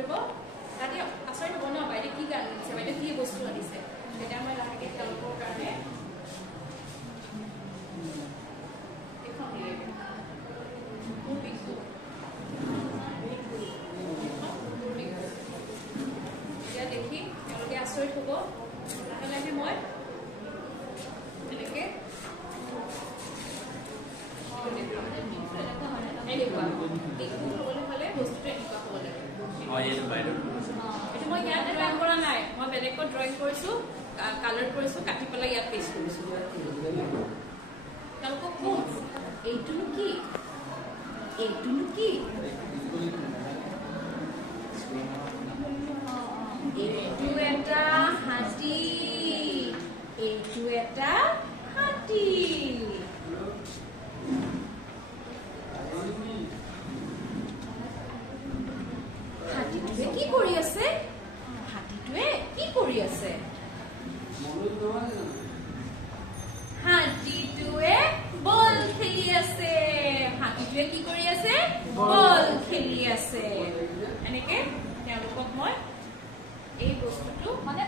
কৰিব তাতে আচৰিত হ'ব ন বাইদেউ কি গান দিছে বাইদেউ কি বস্তু আনিছে তেতিয়া মই লাহেকৈ তেওঁলোকৰ কাৰণে এখন দিয়ে মোৰ বিকু এতিয়া দেখি তেওঁলোকে আচৰিত হ'ব লাহে লাহে মই এনেকৈ এনেকুৱা বিকু হ'বলৈ হ'লে বস্তুটো এনেকুৱা হ'ব লাগে মই ইয়াত ড্ৰয়িং কৰা নাই মই বেলেগত ড্ৰয়িং কৰিছোঁ কালাৰ কৰিছোঁ কাটি পেলাই ইয়াত পেষ্ট কৰিছোঁ তেওঁলোকক কওঁ এইটোনো কি এইটোনো কি এইটো এটা হাতী এইটো এটা হাতী হাতীটোৱে কি কৰি আছে হাতীটোৱে কি কৰি আছে হাতীটোৱে বল খেলি আছে হাতীটোৱে কি কৰি আছে বল খেলি আছে এনেকে তেওঁলোকক মই এই বস্তুটো মানে